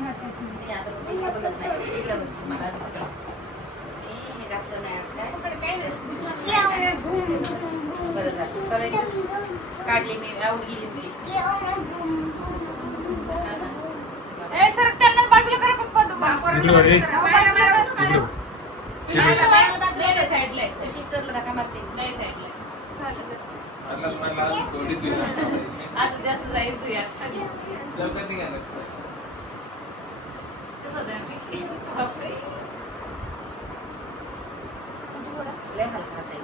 मी आता बघत नाही इकडं बघ मला पकड हे घातलं नाही आज काय बरं झालं सवय काढली मी आऊट गेली होती सर त्यांना बाजूला करा पप्पा तू सिस्टरला धक्का मारते आता जास्त जायचं यार लय हलका हात आहे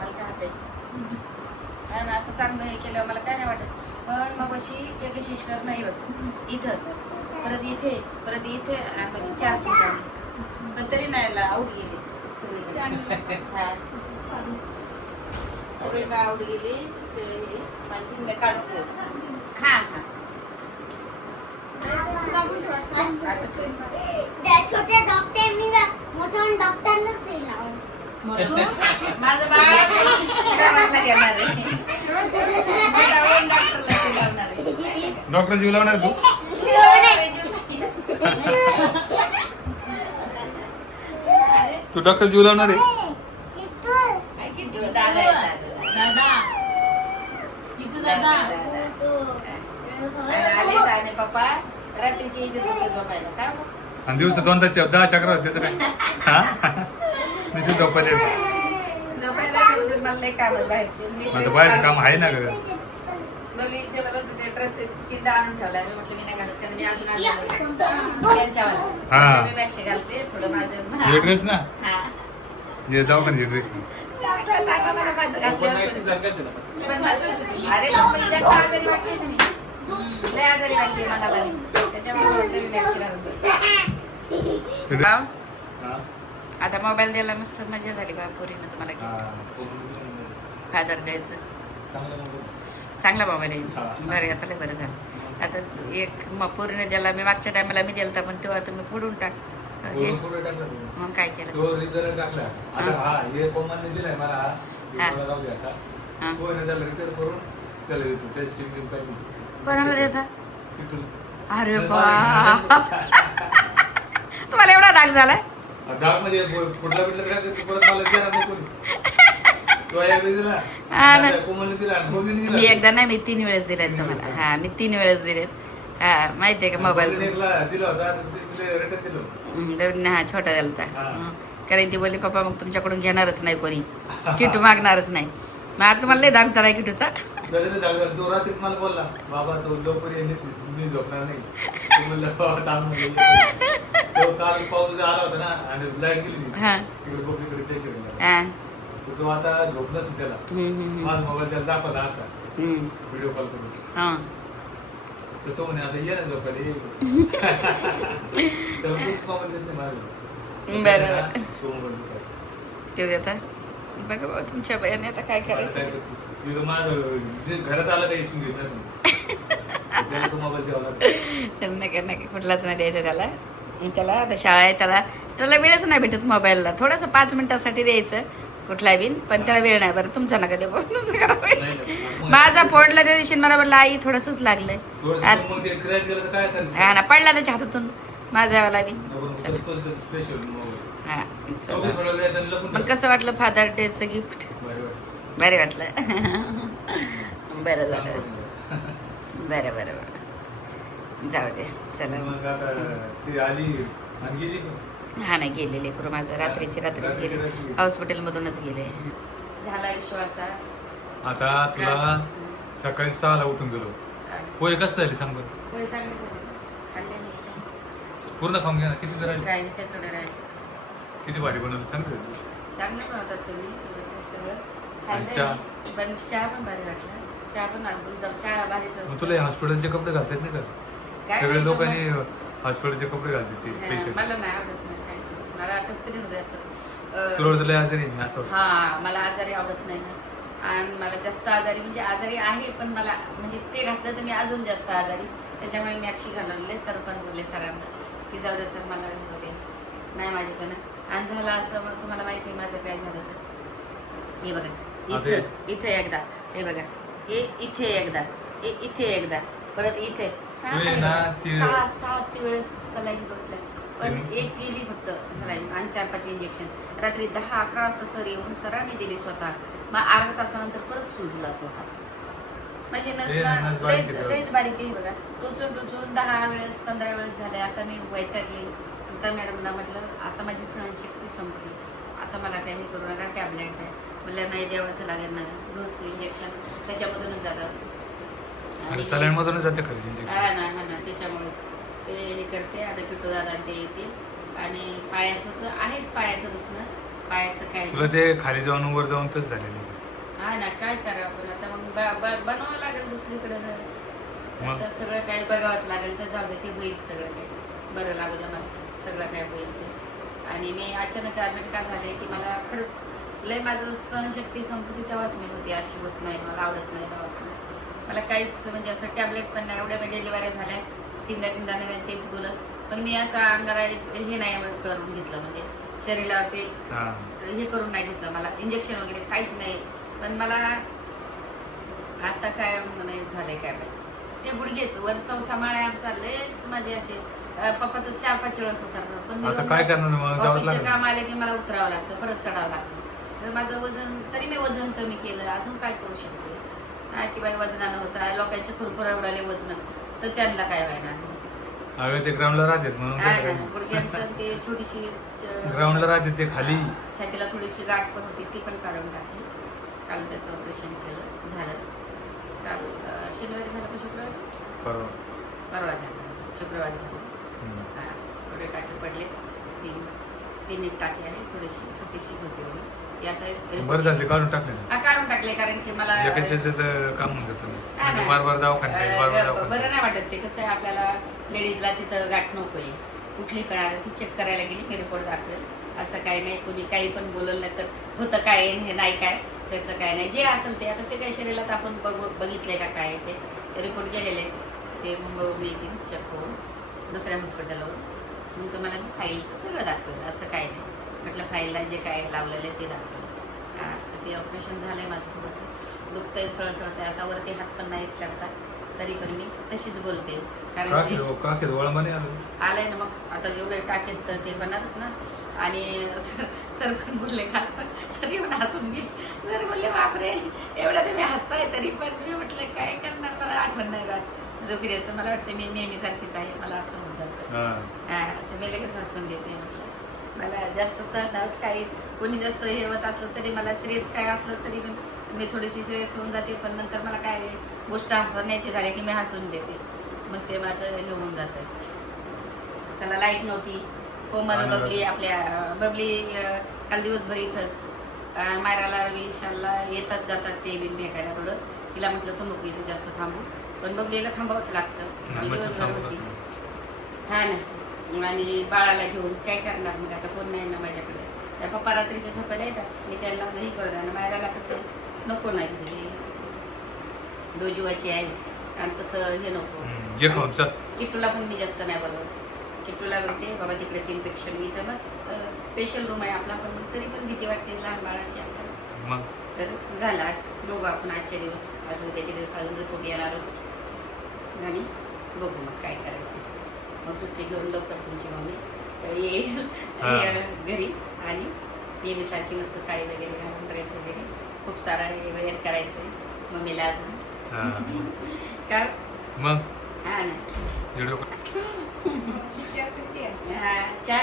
हलका हात आहे आणि असं चांगलं हे केल्यावर मला काय नाही वाटत पण मग अशी एक सिस्टर नाही बघ इथं परत इथे आणि मग 4 ठिकाणी पण तरी नाही आऊट गेली सगळीकडे हा सगळीकडे आऊट गेली माझी काढून ठेव हा हा छोट्या डॉक्टरनी मोठ्या डॉक्टरलाच लावून माझं बाळ गावाला घेणार आहे डॉक्टर जीव लावणार तू तू डॉक्टर जीव लावणार आहे आले पप्पा रात्रीची झोपायला काय आणि दिवस 10 चक्र होत त्याचं काय हा निश्चित झोपायला मला लई काम बाहेरचे आता बाहेर काम आहे ना ग मी ते मला ते ड्रेस किंवा आणून ठेवलाय मी म्हटलं मी नाही घालत कारण मी अजून त्यांच्यावाला हा मी मॅक्सी घालते थोडं माझं हे ड्रेस ना हा ये जाऊ का ड्रेस अरे मग जास्त आजारी वाटते ना मी लय आजारी वाटते मला त्याच्यामुळे मी मॅक्सी घालून बसते आता मोबाईल द्यायला मस्त मजा झाली बा पोरीनं तुम्हाला फादर द्यायचं चांगला मोबाईल आहे बरं आता लय बरं झालं आता एक पोरीने द्यायला मी मागच्या टायमाला मी दिलता पण तेव्हा तुम्ही फोडून टाक मग काय केलं कोणाला देता अरे बा तुम्हाला एवढा दाग झालाय मी एकदा नाही मी 3 वेळेस दिलेत तुम्हाला हा मी 3 वेळेस दिलेत हा माहितीये का मोबाईल हा छोटा दिलता कारण ती बोलली पप्पा मग तुमच्याकडून घेणारच नाही कोणी किटू मागणारच नाही मग आता तुम्हाला लय दाग झालाय किटूचा मला बोलला बाबा तो लवकर मी झोपणार नाही काल पाऊस आला होता ना आणि लाईट गेली तिकडे तो आता झोपलाच त्याला माझा मोबाईल त्याला दाखवला असा व्हिडिओ कॉल करून तर तो म्हणे आता ये ना झोपायला त्याला मोबाईल देत नाही माझ्या बरोबर ते देता बघा बाबा तुमच्या बयाने आता काय करायचं घरात आलं काही इशू घेत नाही कुठलाच नाही द्यायचं त्याला आता शाळा आहे त्याला वेळच नाही भेटत मोबाईलला थोडंसं 5 मिनिटासाठी द्यायचं कुठला बिन पण त्याला वेळ नाही बरं तुमचा नका देऊ तुमचं करा माझा फोडला त्या दिवशी मला बोलला आई थोडंसंच लागलंय हा ना पडला त्याच्या हातातून माझ्यावाला बिन हा मग कसं वाटलं फादर डेचं गिफ्ट बरं वाटलं बरं झालं बरं जाऊ दे चला हा नाही गेलेले करू माझं रात्रीच गेले हॉस्पिटलमधूनच गेले झाला विश्वास आता तुला सकाळी 6ला उठून गेलो पोहे कसं झाले सांग बरं पोहे चांगले खाल्ले मी पूर्ण खाऊन घ्या ना किती राहिले काय थोडं राहिले किती भारी बनवलं चांगलं बनवतात तुम्ही सगळं पण चहा पण भारी वाटला चहा पण चहा भारीच असतो तुला हॉस्पिटलचे कपडे घालतात नाही का सगळे लोकांनी हॉस्पिटलचे कपडे घालतात ते पेशंट मला नाही आवडत नाही काय मला कसं तरी होतं असं तुला आजारी असं हा मला आजारी आवडत नाही ना आणि मला जास्त आजारी म्हणजे आजारी आहे पण मला म्हणजे ते घातलं तर मी अजून जास्त आजारी त्याच्यामुळे मी अक्षी घालवले सर पण बोलले सरांना की जाऊ दे सर मला होते नाही माझ्याच्यानं आणि झालं असं तुम्हाला माहिती आहे माझं काय झालं तर हे बघा इथं एकदा हे बघा हे इथे एकदा परत इथे ते ना, ते- सहा 7 वेळेस सलाईन टोचल्या पण एक गेली फक्त सलाईन आणि 4-5 इंजेक्शन. रात्री 10-11 वाजता सर येऊन सरांनी दिली स्वतः. मग अर्धा तासानंतर परत सुजला तो हात. म्हणजे नसला नस बारीक लयच आहे. लयच बारीक आहे बघा. टोचून 10 वेळेस 15 वेळेस झाले. आता मी वैतागली. आता मॅडमला म्हटलं आता माझी सहनशक्ती संपली, आता मला काही करू नका, टॅबलेट आहे म्हटलं नाही द्यावंच लागेल ना, डोस इंजेक्शन त्याच्यामधूनच जातात आणि सलाईन मधूनच जाते खरं इंजेक्शन. हा ना त्याच्यामुळेच ते हे करते. आता किट्टू दादा ते येतील. आणि पायाचं तर आहेच, पायाचं दुखणं, पायाचं काय तुला ते खाली जाऊन वर जाऊन तर झालेलं. हा ना, काय करावं आपण आता. मग बनवावं लागेल दुसरीकडे घर. मग? आता सगळं काही बघावंच लागेल. तर जाऊ दे, ते होईल सगळं काही, बरं लागू द्या मला, सगळं काय होईल ते. आणि मी अचानक ॲडमिट का झाले की मला खरंच लय माझं सहनशक्ती संपली तेव्हाच मी होती. अशी होत नाही, मला आवडत नाही दवाखाना. मला काहीच म्हणजे असं टॅबलेट पण नाही. एवढ्या मी डिलिव्हऱ्या झाल्या 3दा नाही तेच बोलत. पण मी असं अंगाला हे नाही करून घेतलं, म्हणजे शरीरावरती हे करून नाही घेतलं. मला इंजेक्शन वगैरे काहीच नाही. पण मला आता काय नाही झालंय काय माहिती. ते गुडघेच वर 4था माळ आहे आमचा. लयच माझे असे पप्पा तर 4-5 वेळेस उतरतात. पण आता काय करणार मग, जावंच लागेल. काम आले की मला उतरावं लागतं, परत चढावं लागतं. तर माझं वजन, तरी मी वजन कमी केलं. अजून काय करू शकते ना की बाई वजनानं होतं. लोकांचे खुरखुरा उडाले वजन, तर त्यांना काय व्हायना. हवे ते ग्राउंडला राहतात म्हणून त्याला काय. गुडघ्यांचं ते छोटीशी ग्राउंडला राहते ते खाली. छातीला थोडीशी गाठ पण होती, ती पण काढून टाकली. काल त्याचं ऑपरेशन केलं, झालं. काल शनिवारी झालं का शुक्रवारी? परवा झालं, शुक्रवारी झालं. हा, थोडे टाके पडले, 3 टाके आहे, थोडीशी छोटीशीच होती एवढी. ती आता बरं झाले काढून टाकले. काढून टाकले, कारण की मला काम होऊन जातं. बार दवाखान्यात बरं नाही वाटत. ते कसं आहे, आपल्याला लेडीजला तिथं गाठ नकोय कुठली पण. आता ती चेक करायला गेली, मी रिपोर्ट दाखवेल. असं काही नाही, कुणी काही पण बोललं नाही तर होतं काय हे नाही काय, त्याचं काय नाही. जे असेल ते आता ते काही शरीरात आपण बघितलंय का काय, ते रिपोर्ट गेलेले ते मुंबईवरून येतील चेक होऊन दुसऱ्या हॉस्पिटलवरून. मग तुम्हाला मी फाईलचं सगळं दाखवेल. असं काय नाही, म्हटलं फाईलला जे काय लावलेलं आहे ते दाखवेल. तर ते ऑपरेशन झालंय माझं, थोडंसं दुखतंय, सळसळतंय, असा वरती हात पण नाही करता, तरी पण मी तशीच बोलते. कारण आलंय ना. मग आता एवढे टाकेत तर ते होणारच ना. आणि सर पण बोलले काल, पण सर येऊन हसून गेले. सर बोलले बापरे एवढं तुम्ही हसताय, तरी पण मी म्हटलं काय करणार, मला आठवण नाही राहत दुखण्याचं. मला वाटतं मी नेहमीसारखीच आहे, मला असं होऊन जातं. तर मी लगेच हसून घेते. म्हटलं मला जास्त सहन होत, काही कोणी जास्त हे होत असलं तरी, मला सिरियस काय असलं तरी मी थोडीशी सिरियस होऊन जाते. पण नंतर मला काय गोष्ट हसण्याची झाली की मी हसून देते, मग ते माझं हे होऊन जातं. चला, लाईट नव्हती. कोमल बबली, आपल्या बबली काल दिवसभर इथंच. मायराला विशालला येतात जातात ते बिन भेटायला. थोडं तिला म्हटलं तू नको इथे जास्त थांबू, पण बबलीला थांबावंच लागतं. मी दिवसभर होती. हा ना. आणि बाळाला घेऊन काय करणार मग, आता कोण नाही ना माझ्याकडे. त्या पप्पा रात्रीच्या झोपायला येतात, मी त्यांना जही करत. आणि मायराला कसं नको नाही, दोजीवाची आहे आणि तसं हे नको. किट्टूला पण मी जास्त नाही बोलवत. किट्टूला म्हणते बाबा तिकडेच इन्फेक्शन, इथं बस स्पेशल रूम आहे आपला, पण तरी पण भीती वाटते लहान बाळाची आपल्याला. तर झालं आज बघू आपण आजच्या दिवस, आज उद्याचे दिवस अजून रिपोर्ट येणार होतो आणि बघू मग काय करायचं. मग सुट्टी घेऊन लवकर तुमची मम्मी येईल घरी आणि नेहमीसारखी मस्त साडी वगैरे घालून, ड्रेस वगैरे खूप सारा वेअर करायचं आहे मम्मीला अजून. काय मग हा ना. चहा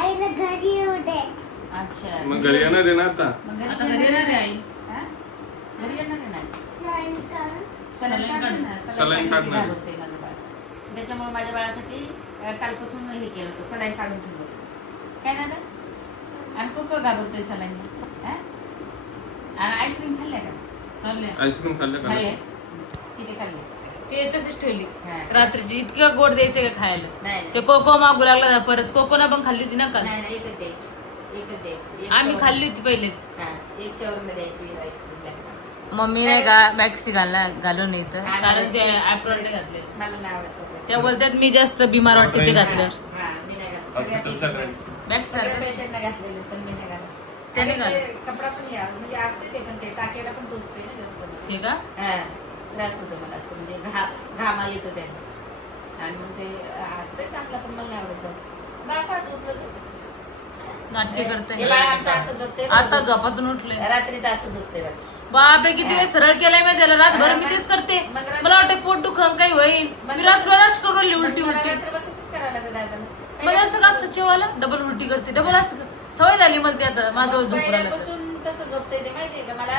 आईला घरी येऊ दे. अच्छा, मग घरी येणार आहे ना आता. मग आता घरी येणार आहे आई. घरी येणार आहे ना. सलाईन काढून. सलाईन काढणार. घाबरतोय माझं बाळ, त्याच्यामुळे माझ्या बाळासाठी कालपासून हे केलं होतं, सलाईन काढून ठेवलं होतं. काय दादा? आणि कोको घाबरतोय सलाईन. आणि आईस्क्रीम खाल्ल्या का? आईस्क्रीम खाल्लं का? खाल्ले. किती खाल्ले? ते तशीच ठेवली हा. रात्रीची. इतकं गोड द्यायचं का खायला. नाही ते कोको मागू लागला परत. कोकोना पण खाल्ली होती ना काल. नाही, एकच द्यायची, एकच द्यायची. आम्ही खाल्ली होती पहिलेच. हा, एक चवरून द्यायची आईस्क्रीम. मम्मी नाही का मॅक्सी घालून येतं, कारण ते ऍप्रॉन नाही घातले. मला नाही आवडत. त्या बोलतात मी जास्त बिमार वाटते ते घातल्यावर. हा, मी नाही घातलं. सगळ्या Hospital पेशंटला घातलेलं, पण मी नाही घालत. त्याने आणि घाल. ते कपडा पण या म्हणजे असते ते पण ते टाकायला पण टोचते ना जास्त. हे का हा, त्रास होतो मला असं म्हणजे घामा येतो त्याने आणि मग ते असतंय चांगलं पण मला नाही आवडत जाऊ. बाळ का झोपलं? नाटके हे करते. बाळ आमचं असं झोपते आता झोपातून उठले. रात्रीचं असं झोपते बघ. बापरे किती वेळ सरळ केलाय मी त्याला रातभर मी तेच करते. मला वाटतं पोट दुखन काही होईल. मी रातभरच करून राहिली उलटी मला उलटी. रात्रभर तसंच करावं लागतं दादाला. मला असं का असतं जेवायला डबल उलटी करते डबल असं सवय झाली मला ते आता माझं झोप राहिलं. पहिल्यापासून तसं झोपतंय ते माहितीये का मला.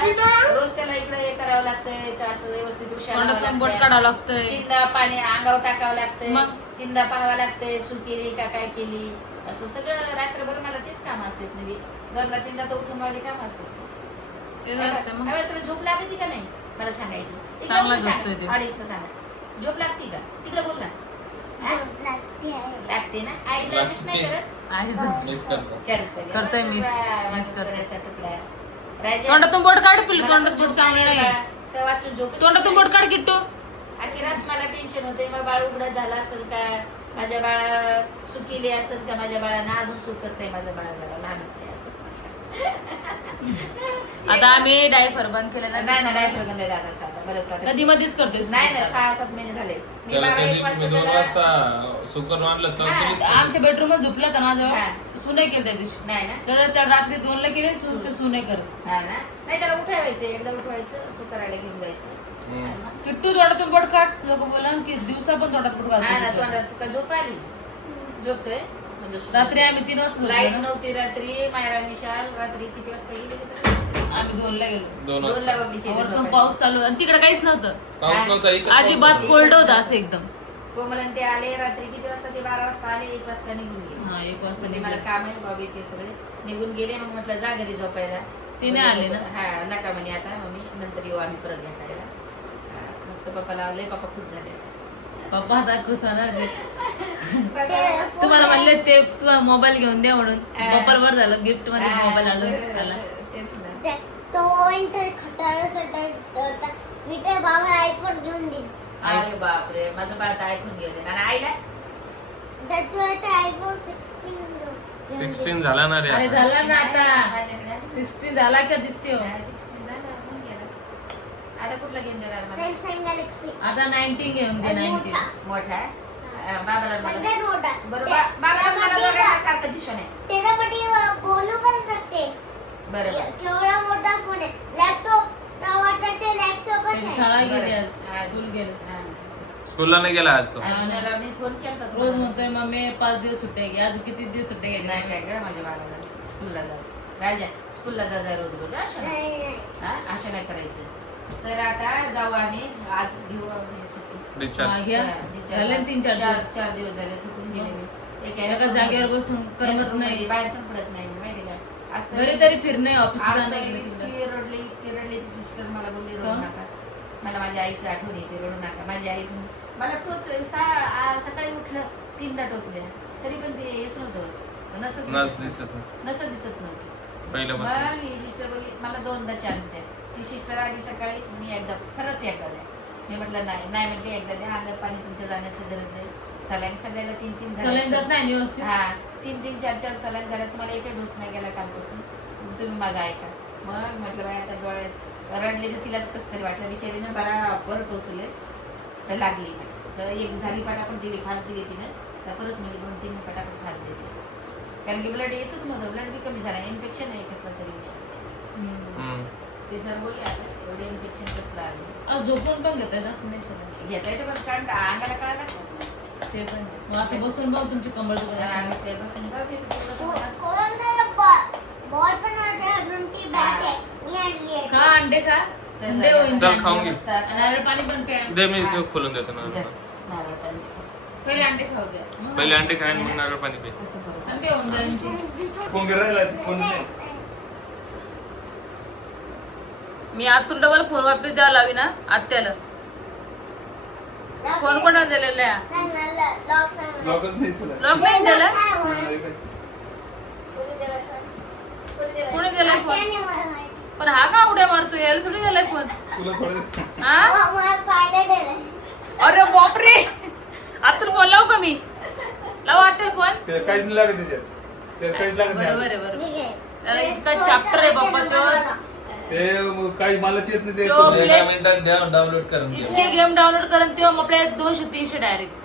रोज त्याला इकडे हे करावं लागतंय तर असं व्यवस्थित तोंडातून बोट उशाला काढावं लागतंय. तीनदा पाणी अंगावर टाकावं लागतंय. मग? तीनदा पाहावं लागतंय सू केली का काय केली असं सगळं रात्रभर मला तेच काम असतात म्हणजे 2दा 3दा तर उठून माझे काम असतात. तेच असतं मग. त्यावेळेला तुला झोप लागते का नाही मला सांगायचं. इकडे चांगला बोलून सांगा. झोपतोय तो. अडीचला सांगा झोप लागते का तिकडे बोल ना. हा? लागते आहे. लागते ना आईला मिस नाही करत. आहे झोप. मिस करतो. करतोय miss. miss करतोय. करतोय तुकडा राजा तोंडातून बोट काढ पिल्लू. मला तोंडात पण बोट झोप चांगलं नाही नाही. आला. तर वाचून झोप तोंडातून बोट काढ किट्टू. आखी रात मला टेन्शन होते मग बाळ उघडं झालं असेल का माझ्या बाळा सुकीली असेल का माझ्या बाळानं अजून सुकत नाही माझं बाळ जरा लहानच आहे आता आम्ही डायफर बंद केलं नाही ना. नाही बंद आहे दादाचं आता बरंच आता. कधी मध्येच करतोय. नाही नाही 6-7 महिने झाले मी त्याला 12 त्या एक दिवशी मी वाजता 2 त्याला- वाजता सुकर आणलं तर हा, तुम्हीच आमच्या बेडरूम मध्ये झोपला का हा. माझ्यावर सुनाई केली त्या दिवशी. नाही ना तर त्या रात्री 2ला केले सुनाई करत. हा ना नाही त्याला उठवायचं एकदा उठवायचं सुकरायला घेऊन जायचं हम्म. आणि मग किट्टू तोंडातून बोट काढ लोक बोला की दिवसा पण तोंडात बोट हा ना घालतो. तोंडात तुका झोप आली झोपतोय म्हणजे रात्री आम्ही 3 वाजता लाईट झोपलो. नव्हती रात्री मायरा निशाल रात्री किती वाजता गेली आम्ही 2ला गेलो. 2 2ला वाजता बबलीची इथे वरतून झोपायला. पाऊस चालू आणि तिकडे काहीच नव्हतं. पाऊस नव्हता इकडे अजिबात पाऊस कोल्ड होतं असं एकदम. कोमल आणि ते आले रात्री किती वाजता ते 12 वाजता आले 1 वाजता निघून गेले हा 1 वाजता म्हणजे मला निघाले. काम आहे बाबी ते सगळे निघून गेले मग म्हटलं जा घरी झोपायला ते नाही आले ना? हा नका म्हणे आता मम्मी नंतर येऊ आम्ही परत भेटायला मस्त पप्पा लावले पप्पा खूप झाले पप्पा आता खुश होणार रे. तुम्हाला म्हणले ते तुला मोबाईल घेऊन द्या म्हणून पप्पाला बरं झालं गिफ्ट मध्ये मोबाईल आला. तेच ना तो तर खटारा सटारा मी त्या बाबाला आयफोन घेऊन देईन. अरे बापरे माझं बाळ तर ऐकून घेऊ दे आणि आईला तर तू आता आयफोन 16 घेऊन 16 झाला ना रे अरे आता. झाला ना आता माझ्याकडे आहे. 16 झाला का दिसते हो. 16 झाला होऊन गेला आता कुठला घेऊन देणार मला सॅमसंग गॅलेक्सी आता 19 घेऊन दे 19. मोठा आहे बाबाला मला सगळ्यात मोठा बरोबर बाबाला मला दोघांसारखं दिसून आहे त्याच्यामध्ये बोलू पण शकते. बरोबर केवढा मोठा फोन आहे. लॅपटॉप वाटतं ते लॅपटॉपच त्याची आहे. शाळा गेली हा. आज स्कूल गेलं. स्कूलला नाही गेला आज तो. अजून त्याला मी फोन केला होता रोज तुम्हाला. म्हणतोय मम्मी 5 दिवस सुट्ट्या घे. आज किती दिवस सुट्ट्या घ्यायच्या नाही काय काय माझ्या बाळाला स्कूलला जा राजा स्कूलला जा जा रोज रोज अशा नाही नाही, नाही. हा, अशा नाही करायचं तर आता जाऊ आम्ही आज घेऊ आम्ही सुट्टी डिस्चार्ज घ्या. झाले 3-4 दिवस. 4 दिवस झाले थकून गेले मी एका एका जागेवर बसून करमत room नाही. मध्ये बाहेर पण पडत नाही माहिती का आज तर- बरी तरी फिरणे आज तर ऑफिसला इतकी रडली ती सिस्टर मला बोलली रडू का? नका मला माझ्या आईची आठवण येते रडू नका माझी आई मला सकाळी उठलं 3दा टोचल्या तरी पण ते हेच नव्हतं नस नसत दिसत नाही. नसत दिसत नव्हती पहिलं मग बस ही सिस्टर बोलली मला 2दा चान्स द्या ती सिस्टर आली सकाळी मी एकदा परत एकदा द्या मी म्हटलं नाही नाही म्हटलं एकदा द्या अंगात पाणी तुमच्या जाण्याचं गरज आहे सलाईन सगळ्याला 3-3 सलाईन जात नाही व्यवस्थित. हा 3-3 4-4 सलाईन झाल्या तुम्हाला एकही डोस नाही गेला कालपासून तुम्ही माझा ऐका मग म्हटलं बाय आता डोळ्यात रडले तर तिलाच कसं तरी वाटलं बिचारीनं बराबर टोचले तर लागली नाही तर एक झाली पटापट दिली फास दिली तिनं तर परत मी 2-3 पटापट फास देते कारण की ब्लड येतच नव्हतं ब्लड बी कमी झाला इन्फेक्शन आहे कसलं तरी विषय ते सर बोलले आता एवढे इन्फेक्शन कसलं आले आज झोपून पण घेतात असं नाही सगळं. घेता येतं पण कारण अंगाला कळायला लागतं ते पण मग आता बसून बघ तुमची कंबर दुखत ते बसून जाऊ दे कोण बॉल पण ती बॅट आहे मी आणली आहे. का अंडे खा अंडे होईल. चल खाऊन घे. नारळ पाणी पण प्या. दे मी ते खोलून देतो ना नारळ पाणी पहिले अंडे खाऊ द्या मग पहिले अंडे खाय मग नारळ पाणी पे. तसं करू अंडे होऊन जाईल. फोन करायला फोन नाही. मी आतून डबल फोन वापस द्यावा लावी ना आत्याला फोन कोणाला दिलेला आहे? सांग ना, लॉक सांग ना. लॉकच नाही तुला. लॉक नाही दिला काय म्हणा? कोणी दिला सांग कोणी दिला कोणी दिलाय फोन आत्याने मला माहिती. पण हा का उड्या मारतो याला थोडी दिलाय फोन तुला थोडं हा मला पाहिलं दिलंय. अरे बापरे आतून फोन लावू का मी लावू आत्याला फोन त्याला काहीच नाही लागत त्याच्यात त्याला काहीच लागत बरोबर नाही आहे बरोबर ठीक आहे. त्याला इतका चॅप्टर आहे बाप्पा तो. ते मग काही मलाच येत नाही ते तो एका मिनिटात डाउनलोड करून घ्या. इतके गेम डाउनलोड करून तेव्हा आपल्या 200-300 डायरेक्ट.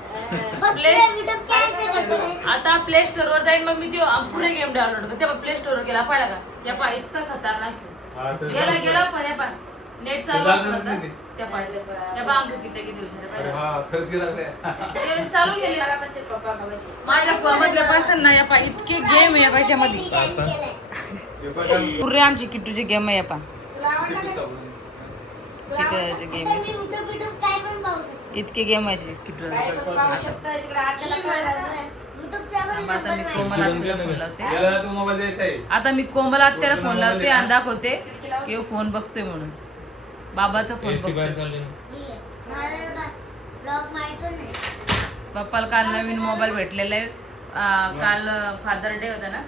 आता प्ले स्टोर वर जाईल मग मी ते पुढे गेम डाउनलोड करते. प्ले स्टोर वर गेला पाहिला का या पा इतका खतरनाक आहे. हा, तर गेला पण या पा नेट चालू लागत असतं नाही ना. ते. त्या पा आमचं किती दिवस अरे हा खरंच गेला रे. ते चालू गेले. मला म्हणते पप्पा मगाशी. माझ्या फोन मधल्या पासून ना या पा इतके गेम आहे या पैशामध्ये. हे बघा, पुरे आमची किट्टूची गेम आहे या पा. तुला आवडला किती का? साबण. किट्टूची गेम मी आहे. युट्यूब काय पण पाहू शकते. इतके गेम आहे किट्टू. काय पण पाहू शकता इकडे आत्याला कळलं का? युट्यूबचा पण आता मी नंबर कोमल आत्याला फोन लावते. याला तो मोबाईल द्यायचा आहे. आता मी कोमल आत्याला फोन लावते आणि दाखवते की फोन बघतोय म्हणून. बाबाचा फोन AC बाहेर बघतोय. चालली. ब्लॉग माहिती नाही. पप्पाला काल नवीन मोबाईल भेटलेला आहे. काल फादर डे होता ना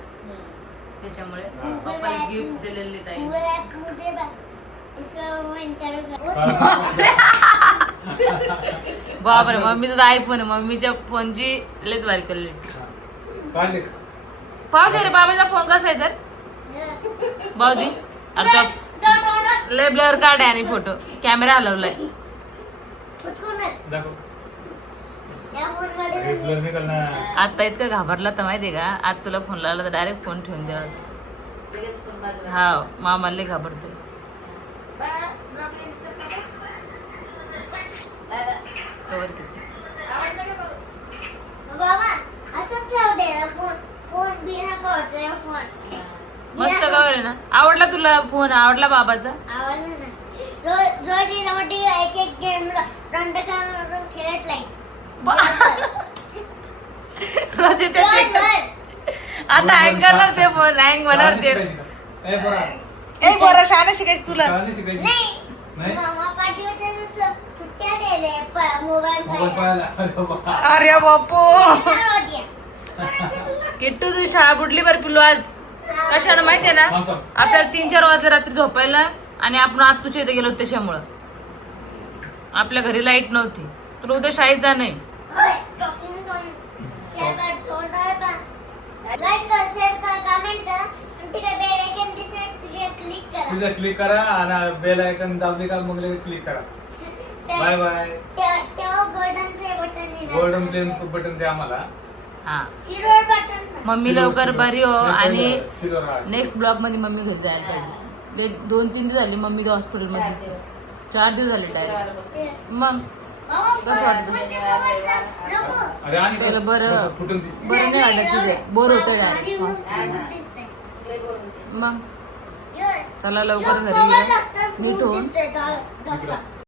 त्याच्यामुळे पप्पाला गिफ्ट दिलेली ताई. गूगल ऐप मुझे इसका वो इंटरव्यू बापरे मम्मीचा आयफोन आहे. मम्मीच्या फोनची लयच भारी करली. काढले का? पाहू दे रे बाबाचा फोन कसा आहे तर पाहू दे. आता लय ब्लर काढ आहे आणि फोटो कॅमेरा हलवलाय. दाखव. या फोन मध्ये अरे, blur नाही करणार. आता इतकं घाबरला तर माहितीये का आज तुला फोन लावला तर डायरेक्ट फोन ठेवून द्यावा. लगेच फोन बाजूला. हा मामाला लय घाबरतोय. बाळा, ब्लॉग एंड करता का? दादा, कवर किती आवाज नका करू. बाबा असंच ठेव दे फोन. फोन बिना कवरचा फोन मस्त कवर आहे ना. आवडला तुला फोन? आवडला बाबाचा? आवडलं ना. रोज मोठी एक एक गेम रंड करून खेळत नाही. रोज येते ते. आता हँग करणार ते फोन हँग होणार ते. शिकायची का? ए, पोरा. ए बरं शाळा शिकायची तुला. शाळा शिकायची. नाही नाही? मामा पाठीवर सुट्ट्या दिले मोबाईल मोबाईल पाहायला. पाहायला. अरे बाबा. अरे बापू येणार होत्या. किट्टू तुझी शाळा बुडली बरं पिल्लू आज. कशाने माहितीये ना थांब, थांब. आपल्याला 3-4 वाजले रात्री झोपायला आणि आपण आज तुझ्या इथे गेलो त्याच्यामुळं. आपल्या घरी लाईट नव्हती. तुला उद्या शाळेत जा नाही. होय, talking करून. शेअर तोंडाला पण. लाईक कर, शेअर कर, कमेंट कर. आणि तिकडे बेल आयकॉन दिसेल तिकडे क्लिक करा. तिथं क्लिक करा आणि बेल आयकॉन दाबले का मग लगेच क्लिक करा. Bye bye. तेव्हा गोल्डन प्ले बटन येणार. गोल्डन प्ले बटन द्या आम्हाला. हा सिल्वर बटन. मम्मी लवकर बरी हो. आणि सिल्वर हा. नेक्स्ट ब्लॉग मध्ये मम्मी घरी जायला पाहिजे. 2-3 दिवस झाले मम्मी हॉस्पिटल मध्ये दिसली. 4 दिवस झाले डायरेक्ट. बसून. मग कसं वाटतं? नको. अरे आणि त्याला बरं फुटून ती. बरं नाही वाटत तुझे. बोर होतं डायरेक्ट. लय बोर होते. मग चला लवकर घरी ये. नीट होऊन जास्त